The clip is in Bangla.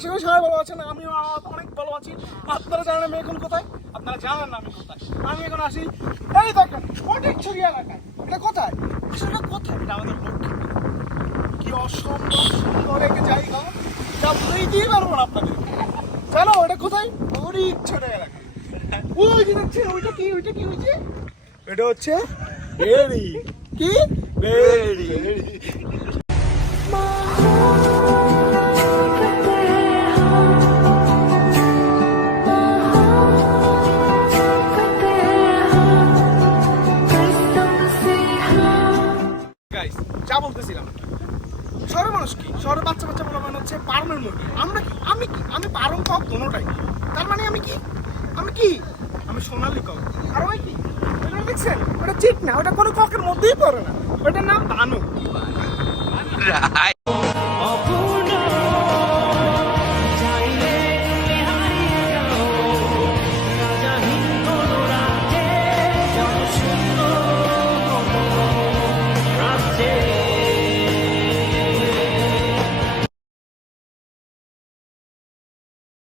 আশা করি সবাই ভালো আছেন। আমিও অনেক ভালো আছি। আপনারা জানেন আমি এখন কোথায়? আপনারা জানেন না আমি কোথায়? আমি এখন আসি এই দেখেন ফটিকছড়ি এলাকায়। এটা কোথায়? আসলে কোথায়? এটা আমাদের লক্ষ্মী। কি অসম্ভব সুন্দর একটা জায়গা, যা বুঝতেই পারবো না আপনাদের। জানো এটা কোথায়? ফটিকছড়ি এলাকায়। ওই যে দেখছেন ওইটা কি? ওইটা কি হয়েছে? এটা হচ্ছে বেরি। কি বেরি? যা বলতেছিলাম, শহরের মানুষ কি, শহরের বাচ্চা বাচ্চা বলা মানে হচ্ছে পারমের মুরগি। আমরা কি? আমি কি? আমি পারম কক দোনোটাই। তার মানে আমি কি? আমি কি? আমি সোনালি কক। আর ওই কি? ওটা দেখছেন? ওটা চিক না, ওটা কোনো ককের মধ্যেই পড়ে না। ওটার নাম বানু।